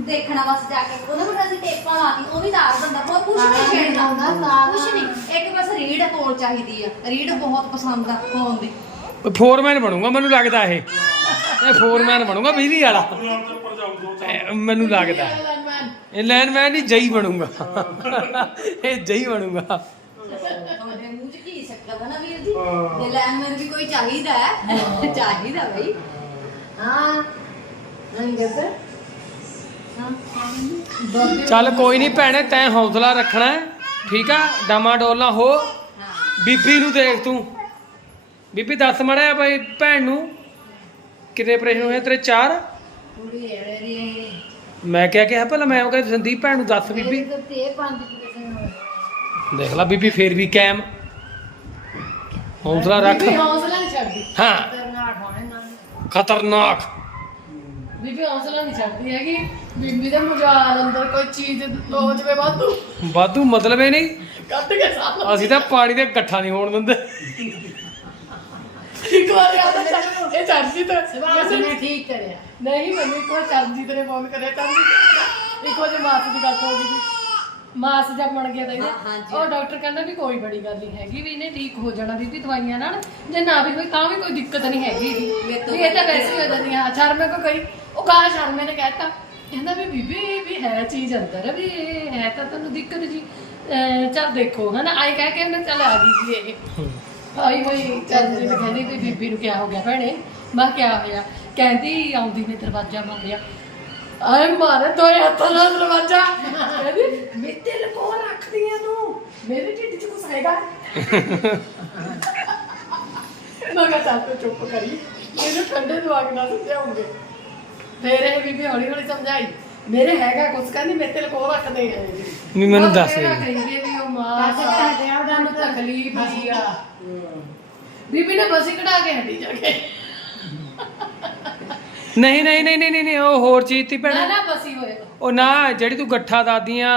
[SPEAKER 2] ਦੇਖਣਾ ਬਸ ਜਾ ਕੇ ਉਹਦੇ ਵਿੱਚ ਅਸੀਂ ਟੇਪਾਂ ਲਾਤੀ ਉਹ ਵੀ ਤਾਰ ਬੰਦਾ ਹੋਰ ਕੁਝ ਨਹੀਂ ਛੇੜਦਾ ਕੁਝ ਨਹੀਂ ਇੱਕ ਬਸ ਰੀਡ ਕੋਲ ਚਾਹੀਦੀ ਆ ਰੀਡ ਬਹੁਤ ਪਸੰਦ ਆ ਫੋਨ ਦੀ
[SPEAKER 1] ਫੋਰਮੈਨ ਬਣੂਗਾ, ਮੈਨੂੰ ਲੱਗਦਾ ਇਹ। ਇਹ ਫੋਰਮੈਨ ਬਣੂਗਾ, ਬਿਜਲੀ ਵਾਲਾ।
[SPEAKER 4] ਆਪ ਤੇ ਉੱਪਰ ਜਾਊ ਦੋ
[SPEAKER 1] ਇਹ ਮੈਨੂੰ ਲੱਗਦਾ।
[SPEAKER 3] ਲੈਨਮੈਨ
[SPEAKER 1] ਇਹ ਲਾਈਨਮੈਨ ਨਹੀਂ, ਜਈ ਬਣੂਗਾ। ਇਹ ਜਈ ਬਣੂਗਾ।
[SPEAKER 2] ਤੁਹਾਡੇ ਮੂੰਹ ਚ ਕੀ ਸਕਦਾ ਵਾ ਨਾ ਵੀਰ ਜੀ?
[SPEAKER 4] ਹਾਂ।
[SPEAKER 2] ਜੇ ਲੈਨਮੈਨ ਵੀ ਕੋਈ ਚਾਹੀਦਾ ਹੈ ਚਾਹੀਦਾ ਬਈ।
[SPEAKER 3] ਹਾਂ। ਨਹੀਂ ਕਰਦੇ
[SPEAKER 2] ਹਾਂ
[SPEAKER 1] ਚੱਲ ਕੋਈ ਨਹੀਂ ਭੈਣੇ ਤੈਂ ਹੌਸਲਾ ਰੱਖਣਾ ਹੈ, ਠੀਕ ਆ? ਡਾਮਾ ਡੋਲਾ ਹੋ। ਬੀਬੀ ਨੂੰ ਦੇਖ ਤੂੰ। ਬੀਬੀ ਦੱਸ ਮੜਿਆ ਭਾਈ ਭੈਣ ਨੂੰ। ਕਿੰਨੇ ਪ੍ਰਸ਼ਨ ਹੋਏ ਤੇਰੇ ਚਾਰ?
[SPEAKER 3] ਹੈ
[SPEAKER 1] ਮੈਂ ਕਿਹਾ ਕਿਹਾ ਪਹਿਲਾਂ ਮੈਂ ਉਹ ਕਹਿੰਦਾ ਸੰਦੀਪ ਭੈਣ ਨੂੰ ਦੱਸ ਬੀਬੀ।
[SPEAKER 3] ਤੇ ਕਿਤੇ
[SPEAKER 1] ਦੇਖ ਲੈ ਬੀਬੀ ਫੇਰ ਵੀ ਕਾਇਮ। ਹੌਸਲਾ ਰੱਖ।
[SPEAKER 3] ਬੀਬੀ ਹੌਸਲਾ ਨਹੀਂ ਛੱਡਦੀ।
[SPEAKER 1] ਹਾਂ।
[SPEAKER 3] ਖਤਰਨਾਕ ਹੋਣੇ ਨਾਲ
[SPEAKER 1] ਖਤਰਨਾਕ।
[SPEAKER 3] ਬੀਬੀ ਹੌਸਲਾ ਨਹੀਂ ਛੱਡਦੀ ਹੈਗੀ। ਬੀਬੀ ਦੇ ਮੁਜਾਲ ਅੰਦਰ ਕੋਈ ਚੀਜ਼ ਲੋ ਜਵੇ ਵਾਧੂ।
[SPEAKER 1] ਵਾਧੂ ਮਤਲਬ ਇਹ ਨਹੀਂ।
[SPEAKER 3] ਕੱਢ ਕੇ ਸਾਹ
[SPEAKER 1] ਅਸੀਂ ਤਾਂ ਪਾਣੀ ਦੇ ਇਕੱਠਾ ਨਹੀਂ ਹੋਣ ਦਿੰਦੇ।
[SPEAKER 3] ਇੱਕ ਵਾਰ ਆਦਾ ਚੱਲ ਇਹ ਚਰਜੀ ਤੇ ਵੈਸੇ
[SPEAKER 2] ਨੇ ਠੀਕ ਕਰਿਆ।
[SPEAKER 3] ਨਹੀਂ ਮੈਨੂੰ ਇੱਕ ਵਾਰ ਚਰਜੀ ਤੇ ਫੋਨ ਕਰਿਆ। ਚਰਜੀ ਇੱਕ ਵਾਰ ਮਾਸ ਦੀ ਗੱਲ ਹੋ ਗਈ। ਸੀ ਮਾਸ ਜਦ ਮੜ ਗਿਆ ਤਾਂ
[SPEAKER 2] ਹਾਂ, ਹਾਂਜੀ।
[SPEAKER 3] ਇਹਦੇ ਉਹ ਡਾਕਟਰ ਕਹਿੰਦਾ ਵੀ ਕੋਈ ਬੜੀ ਗੱਲ ਨਹੀਂ ਹੈਗੀ ਵੀ ਇਹਨੇ ਠੀਕ ਹੋ ਜਾਣਾ ਬੀਬੀ ਦਵਾਈਆਂ ਨਾਲ। ਜੇ ਨਾ ਵੀ ਹੋਈ ਤਾਂ ਵੀ ਕੋਈ ਦਿੱਕਤ ਨਹੀਂ ਹੈਗੀ।
[SPEAKER 2] ਮੇਰੇ ਤੋਂ
[SPEAKER 3] ਵੀ ਇਹ ਤਾਂ ਵੈਸੇ ਹੀ ਹੋ ਜਾਂਦੀ ਹਾਂ ਸ਼ਰਮੇ ਕੋ ਕੋਈ ਉਹ ਕਹਾ ਸ਼ਰਮੇ ਨੇ ਕਹਿਤਾ। ਕਹਿੰਦਾ ਵੀ ਬੀਬੀ ਵੀ ਹੈ ਚੀਜ਼ ਅੰਦਰ ਵੀ ਇਹ ਹੈ ਤਾਂ ਤੈਨੂੰ ਦਿੱਕਤ ਜੀ। ਅਹ ਚੱਲ ਦੇਖੋ ਹਨਾ? ਆਈ ਕਹਿ ਕੇ ਉਹਨੇ ਚੱਲ ਆ ਗਈ ਸੀ ਇਹ। ਆਈ ਹੋਈ ਚੱਲ ਜੀ ਕਹਿੰਦੀ ਵੀ ਬੀਬੀ ਨੂੰ ਕਿਆ ਹੋ ਗਿਆ ਭੈਣੇ? ਮੈਂ ਕਿਹਾ ਹੋਇਆ? ਕਹਿੰਦੀ ਆਉਂਦੀ ਨੇ ਦਰਵਾਜ਼ਾ ਮਾਰਿਆ ਆਏ ਮਾਰੇ ਦੋ ਹੱਥਾਂ ਨਾਲ ਦਰਵਾਜ਼ਾ। ਕਹਿੰਦੀ ਮਿੱਤੇ ਲਕੋ ਰੱਖਦੀਆਂ ਨੂੰ ਮੇਰੇ ਢਿੱਡ 'ਚ ਕੁਛ ਹੈਗਾ? ਮੈਂ ਕਿਹਾ ਚੱਲ ਤੂੰ ਚੁੱਪ ਕਰੀ। ਇਹਨੂੰ ਠੰਡੇ ਦਿਮਾਗ ਨਾਲ ਸਮਝਾਉਂਗੇ। ਫਿਰ ਇਹ ਬੀਬੀ ਹੌਲੀ ਹੌਲੀ ਸਮਝਾਈ। ਮੇਰੇ ਹੈਗਾ ਕੁਛ ਕਹਿੰਦੀ ਮੇਰੇ ਤੇ ਲਕੋ ਰੱਖਦੇ ਆ
[SPEAKER 1] ਵੀ ਮੈਨੂੰ ਦੱਸ ਦੇ
[SPEAKER 3] ਕਹਿੰਦੇ ਵੀ ਉਹ ਮਾਂ ਸਾਨੂੰ ਤਕਲੀਫ ਜੀ ਆ। ਬੀਬੀ ਨੇ ਬਸੀ ਕਢਾ ਕੇ ਹੱਡੀ ਜਾ ਕੇ।
[SPEAKER 1] ਨਹੀਂ ਨਹੀਂ ਨਹੀਂ ਨਹੀਂ ਨਹੀਂ ਉਹ ਹੋਰ ਚੀਜ਼ ਤੀ
[SPEAKER 3] ਨਾ
[SPEAKER 1] ਭੈਣ।
[SPEAKER 3] ਨਾ ਬਸੀ ਹੋਏ।
[SPEAKER 1] ਉਹ ਨਾ ਜਿਹੜੀ ਤੂੰ ਗੱਠਾ ਦਾਦੀਆਂ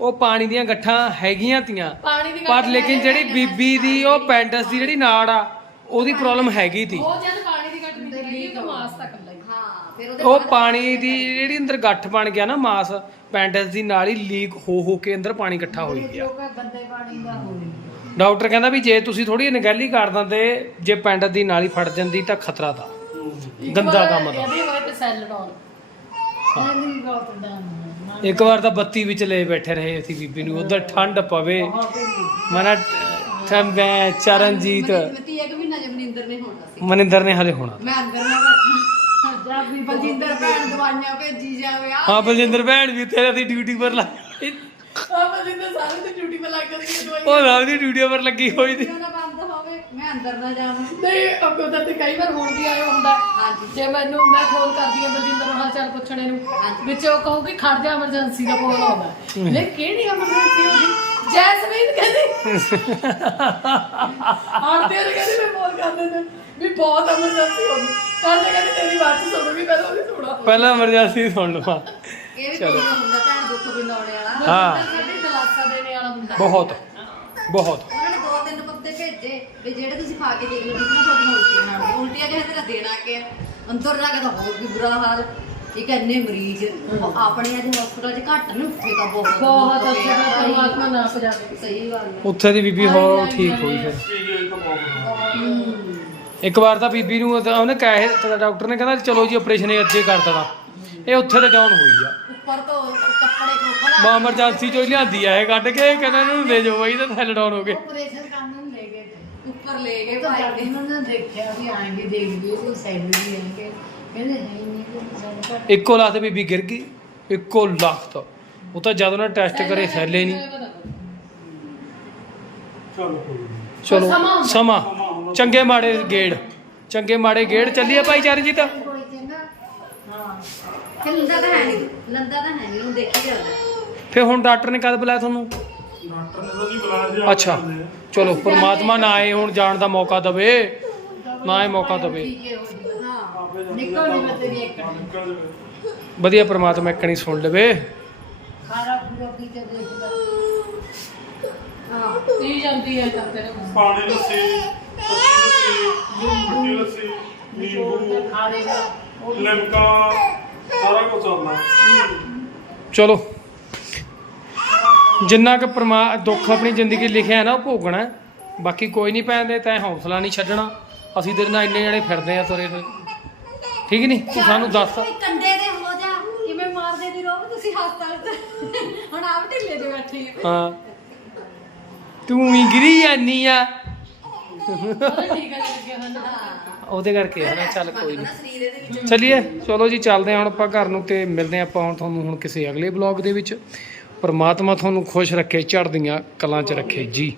[SPEAKER 1] ਉਹ ਪਾਣੀ ਦੀਆਂ ਗੱਠਾਂ ਹੈਗੀਆਂ ਤੀਆਂ।
[SPEAKER 3] ਪਾਣੀ ਦੀ
[SPEAKER 1] ਪਰ ਲੇਕਿਨ ਜਿਹੜੀ ਬੀਬੀ ਦੀ ਉਹ ਪੈਂਟਸ ਦੀ ਜਿਹੜੀ ਨਾੜ ਆ ਉਹਦੀ ਪ੍ਰੋਬਲਮ ਹੈਗੀ ਤੀ।
[SPEAKER 3] ਉਹ ਜਦ ਪਾਣੀ ਦੀ ਘਟ ਨਹੀਂ ਲੱਗੀ ਉਹ ਮਾਸ ਤੱਕ ਲਈ
[SPEAKER 2] ਹਾਂ ਫਿਰ ਉਹਦੇ
[SPEAKER 1] ਉਹ ਪਾਣੀ ਦੀ ਜਿਹੜੀ ਅੰਦਰ ਗੱਠ ਬਣ ਗਿਆ ਨਾ ਮਾਸ ਪੈਂਟਸ ਦੀ ਨਾਲ ਹੀ ਲੀਕ ਹੋ ਹੋ ਕੇ ਅੰਦਰ ਪਾਣੀ ਇਕੱਠਾ ਹੋਈ ਗਿਆ।
[SPEAKER 5] ਕਿਉਂਕਿ ਗੰਦੇ ਪਾਣੀ ਦਾ। ਹੋਵੇ
[SPEAKER 1] ਡਾਕਟਰ ਕਹਿੰਦਾ ਵੀ ਜੇ ਤੁਸੀਂ ਥੋੜੀ ਨਗਹਿਲੀ ਕਰ ਦਿੰਦੇ ਜੇ ਪੈਂਟਸ ਦੀ ਨਾਲੀ ਫਟ ਜਾਂਦੀ ਤਾਂ ਖਤਰਾ ਤਾਂ ਗੰਦਾ ਕੰਮ ਦਾ
[SPEAKER 3] ਇਹਦੇ ਹੋਏ ਤੇ ਸੈੱਲ ਡਾਉਨ
[SPEAKER 5] ਇਹਨੂੰ ਬਹੁਤ ਹੁੰਦਾ
[SPEAKER 1] ਇੱਕ ਵਾਰ ਤਾਂ ਬੱਤੀ ਵਿੱਚ ਲੈ ਬੈਠੇ ਰਹੇ ਅਸੀਂ ਬੀਬੀ ਨੂੰ ਉਧਰ ਠੰਡ ਪਵੇ। ਮਨਾ ਠੰਬੇ ਚਰਨਜੀਤ
[SPEAKER 2] ਮਤੀ ਇੱਕ ਮਹੀਨਾ ਜਮਨਿੰਦਰ ਨੇ ਹੋਣਾ ਸੀ।
[SPEAKER 1] ਮਨਿੰਦਰ ਨੇ ਹਲੇ ਹੋਣਾ।
[SPEAKER 2] ਮੈਂ ਅੰਦਰ ਨਾ ਬੈਠਾ। ਬਲਜਿੰਦਰ ਭੈਣ ਦਵਾਈਆਂ ਭੇਜੀ ਜਾਵੇ ਆ
[SPEAKER 1] ਹਾਂ ਬਲਜਿੰਦਰ ਭੈਣ ਵੀ ਤੇਰੇ ਦੀ ਡਿਊਟੀ ਪਰ ਲੱਗੀ
[SPEAKER 3] ਆਪਾਂ ਜਿੰਦੇ ਸਾਰੇ ਤੇ ਡਿਊਟੀ ਤੇ ਲੱਗ ਜਾਂਦੀ ਹੈ ਦਵਾਈ
[SPEAKER 1] ਉਹ ਰਾਮ ਦੀ ਡਿਊਟੀ ਪਰ ਲੱਗੀ ਹੋਈ ਸੀ।
[SPEAKER 2] ਨਾ ਬੰਦ ਹੋਵੇ ਮੈਂ ਅੰਦਰ ਨਾ ਜਾਵਾਂ।
[SPEAKER 3] ਨਹੀਂ ਅੱਗੋਂ ਤਾਂ ਤੇ ਕਈ ਵਾਰ ਹੁਣ ਵੀ ਆਇਆ ਹੁੰਦਾ।
[SPEAKER 2] ਹਾਂਜੀ।
[SPEAKER 3] ਜੇ ਮੈਨੂੰ ਮੈਂ ਫੋਨ ਕਰਦੀ ਆ ਬਲਜਿੰਦਰ ਨੂੰ ਹਾਲ ਚਾਲ ਪੁੱਛਣੇ ਨੂੰ ਵਿੱਚ ਉਹ ਕਹੂਗੀ ਖੜ ਜਾ ਐਮਰਜੈਂਸੀ ਦਾ ਫੋਨ ਆਉਂਦਾ। ਲੈ ਕਿਹੜੀ ਐਮਰਜੈਂਸੀ ਹੋਗੀ ਜੈਸਮੀਨ ਕਹਿੰਦੀ। ਹਾਂ ਤੇ ਕਹਿੰਦੀ ਮੈਂ ਫੋਨ ਕਰ ਦਿੰਦਾ। ਵੀ ਬਹੁਤ ਐਮਰਜੈਂਸੀ ਹੋ ਗਈ। ਕੱਲ ਕਹਿੰਦੀ ਤੇਰੀ ਬਾਤ ਸੁਣ ਵੀ ਪਹਿਲਾਂ ਉਹਦੀ ਸੁਣਾ
[SPEAKER 1] ਪਹਿਲਾਂ ਐਮਰਜੈਂਸੀ ਸੁਣ ਲਵਾਂ
[SPEAKER 2] ਇਹ ਵੀ ਕੋਈ ਹੁੰਦਾ ਭੈਣ ਦੁੱਖ ਬਿੰਦਾਉਣੇ ਵਾਲਾ।
[SPEAKER 1] ਹਾਂ।
[SPEAKER 3] ਸਾਡੀ ਦਲਾਸਾ ਦੇਣੇ ਵਾਲਾ ਹੁੰਦਾ
[SPEAKER 1] ਬਹੁਤ। ਬਹੁਤ।
[SPEAKER 2] ਉਹਨਾਂ ਨੇ ਦੋ ਤਿੰਨ ਪੱਤੇ ਭੇਜੇ ਵੀ ਜਿਹੜੇ ਤੁਸੀਂ ਖਾ ਕੇ ਦੇਖ ਲਓ ਕਿੰਨਾ ਤੁਹਾਡੀਆਂ ਉਲਟੀਆਂ ਨਾਲ। ਉਲਟੀਆਂ ਕਿਸੇ ਤਰ੍ਹਾਂ ਦੇਣਾ ਕਿ ਅੰਦਰ ਜਾ ਕੇ ਤਾਂ ਹੋਰ ਵੀ ਬੁਰਾ ਹਾਲ। ਠੀਕ ਹੈ ਇੰਨੇ ਮਰੀਜ਼। ਉਹ ਆਪਣੇ ਅੱਜ ਹਸਪਤਾਲ 'ਚ ਘੱਟ ਨੇ ਉੱਥੇ ਤਾਂ ਬਹੁਤ
[SPEAKER 3] ਬਹੁਤ
[SPEAKER 2] ਲੋਕ
[SPEAKER 3] ਅੱਛਾ
[SPEAKER 2] ਪਿਆ।
[SPEAKER 3] ਪਰਮਾਤਮਾ ਨਾ ਪਜਾਵੇ
[SPEAKER 2] ਸਹੀ ਗੱਲ ਹੈ
[SPEAKER 1] ਉੱਥੇ ਦੀ ਬੀਬੀ ਹੋ ਠੀਕ ਹੋਈ ਫਿਰ। ਇੱਕ ਵਾਰ ਤਾਂ ਬੀਬੀ ਨੂੰ ਤਾਂ ਉਹਨੇ ਕਹੇ ਤਾਂ ਡਾਕਟਰ ਨੇ ਕਹਿੰਦਾ ਚਲੋ ਜੀ ਆਪਰੇਸ਼ਨ ਇਹ ਅੱਜੇ ਕਰ ਦੇਣਾ ਇਹ ਉੱਥੇ ਤੇ ਡਾਊਨ ਹੋਈ ਆ।
[SPEAKER 2] ਉੱਪਰ ਤੋਂ ਕੱਪੜੇ
[SPEAKER 1] ਮਾ ਐਮਰਜੈਂਸੀ ਚੋਂ ਹੀ ਲਿਆਂਦੀ ਆ ਇਹ ਕੱਢ ਕੇ ਕਹਿੰਦਾ ਇਹਨੂੰ ਲੈ ਜਾਓ ਬਾਈ ਤਾਂ ਥੱਲੇ ਡਾਊਨ ਹੋ ਗਏ
[SPEAKER 5] ਆਪਰੇਸ਼ਨ ਕਰਨ ਨੂੰ ਲੈ ਗਏ ਤੇ।
[SPEAKER 2] ਉੱਪਰ ਲੈ ਗਏ
[SPEAKER 5] ਇਹ ਤਾਂ
[SPEAKER 2] ਭਾਈ
[SPEAKER 5] ਜਦ ਇਹਨਾਂ ਨੇ ਦੇਖਿਆ ਵੀ ਆਏਂਗੇ ਦੇਖ ਲਈਏ ਕੋਈ ਸਾਈਡ ਵੀ ਆਏਂਗੇ ਕਹਿੰਦੇ ਹੈ ਹੀ ਨਹੀਂ ਕੋਈ ਸਾਈਡ ਘੱਟ
[SPEAKER 1] ਇੱਕੋ ਲੱਖ ਤੇ ਬੀਬੀ ਗਿਰ ਗਈ ਇੱਕੋ ਲੱਖ ਤੋਂ ਉਹ ਤਾਂ ਜਦ ਉਹਨਾਂ ਟੈਸਟ ਕਰੇ ਥੈਲੇ ਨਹੀਂ।
[SPEAKER 4] ਚਲੋ ਕੋਈ ਨੀ।
[SPEAKER 1] ਚਲੋ
[SPEAKER 3] ਸਮਾਂ ਹੁੰਦਾ।
[SPEAKER 1] ਸਮਾਂ। ਚੰਗੇ ਮਾੜੇ ਗੇੜ। ਚੰਗੇ ਮਾੜੇ ਗੇੜ ਚੱਲੀਏ ਭਾਈ ਚਰਨਜੀਤ
[SPEAKER 2] ਫਿਰ ਲੰਦਾ ਤਾਂ ਹੈ ਨਹੀਂ। ਲੰਦਾ ਤਾਂ ਹੈ ਨਹੀਂ ਉਹਨੂੰ ਦੇਖੀ ਜਾਂਦਾ
[SPEAKER 1] ਫਿਰ ਹੁਣ ਡਾਕਟਰ ਨੇ ਕਦ ਬੁਲਾਇਆ ਤੁਹਾਨੂੰ?
[SPEAKER 4] ਡਾਕਟਰ ਨੇ ਤਾਂ ਜੀ ਬੁਲਾਇਆ ਜੀ
[SPEAKER 1] ਅੱਛਾ ਚਲੋ ਪਰਮਾਤਮਾ ਨਾ ਆਏ ਹੁਣ ਜਾਣ ਦਾ ਮੌਕਾ ਦਵੇ। ਨਾ ਇਹ ਮੌਕਾ ਦਵੇ।
[SPEAKER 5] ਠੀਕ ਹੈ ਹੋ ਜੀ
[SPEAKER 2] ਹਾਂ
[SPEAKER 5] ਨਿਕਲ ਨਹੀਂ ਮੈਂ ਤੇਰੀ ਇੱਕ
[SPEAKER 4] ਨਿਕਲ ਜਾਵੇ।
[SPEAKER 1] ਵਧੀਆ ਪਰਮਾਤਮਾ ਇੱਕ ਨਹੀਂ ਸੁਣ ਲਵੇ।
[SPEAKER 5] ਖਾਰਾ ਪੂਰਾ ਪੀ ਕੇ ਦੇਖ ਲੈ
[SPEAKER 2] ਹਾਂ।
[SPEAKER 3] ਪੀ ਜਾਂਦੀ ਹੈ ਤਾਂ ਫਿਰ
[SPEAKER 4] ਪਾਣੀ ਲੱਸੀ ਲੱਸੀ ਲੱਸੀ ਨਿੰਬੂ
[SPEAKER 5] ਖਾ ਲੇਗਾ। ਉਹ
[SPEAKER 4] ਲਿਮਕਾ ਸਾਰਾ ਕੁਝ ਆਉਣਾ
[SPEAKER 1] ਚਲੋ। ਜਿੰਨਾ ਕੁ ਪਰਮਾ ਦੁੱਖ ਆਪਣੀ ਜ਼ਿੰਦਗੀ ਲਿਖਿਆ ਹੈ ਨਾ ਉਹ ਭੋਗਣਾ। ਹੈ। ਬਾਕੀ ਕੋਈ ਨਹੀਂ ਪੈਂਦੇ ਤੈਂ ਹੌਸਲਾ ਨਹੀਂ ਛੱਡਣਾ। ਅਸੀਂ ਤੇਰੇ ਨਾਲ ਇੰਨੇ ਜਣੇ ਫਿਰਦੇ ਆ ਤੁਰੇ ਹੋਏ ਠੀਕ ਨਹੀਂ ਤੂੰ ਸਾਨੂੰ ਦੱਸ।
[SPEAKER 2] ਵੀ ਕੰਡੇ ਦੇ ਹੋ ਜਾ। ਕਿਵੇਂ ਮਾਰਦੇ ਦੀ ਰੋਬ ਤੁਸੀਂ ਹਸਪਤਾਲ ਤੇ। ਹੁਣ ਆਪ ਢਿੱਲੇ ਜੋ ਬੈਠੇ ਆ।
[SPEAKER 1] ਹਾਂ। ਤੂੰ ਵੀ ਗਿਰੀ ਜਾਨੀ ਆ।
[SPEAKER 3] ਉਹਦੇ
[SPEAKER 1] ਕਰਕੇ ਹਨਾ ਚੱਲ ਕੋਈ ਨਹੀਂ। ਚਲਿਏ ਚਲੋ ਜੀ ਚੱਲਦੇ ਹਾਂ ਹੁਣ ਆਪਾਂ ਘਰ ਨੂੰ ਤੇ ਮਿਲਦੇ ਆਪਾਂ ਹੁਣ ਤੁਹਾਨੂੰ ਹੁਣ ਕਿਸੇ ਅਗਲੇ ਬਲੌਗ ਦੇ ਵਿੱਚ। ਪਰਮਾਤਮਾ ਤੁਹਾਨੂੰ ਖੁਸ਼ ਰੱਖੇ ਚੜ੍ਹਦੀਆਂ ਕਲਾਂ 'ਚ ਰੱਖੇ। ਜੀ।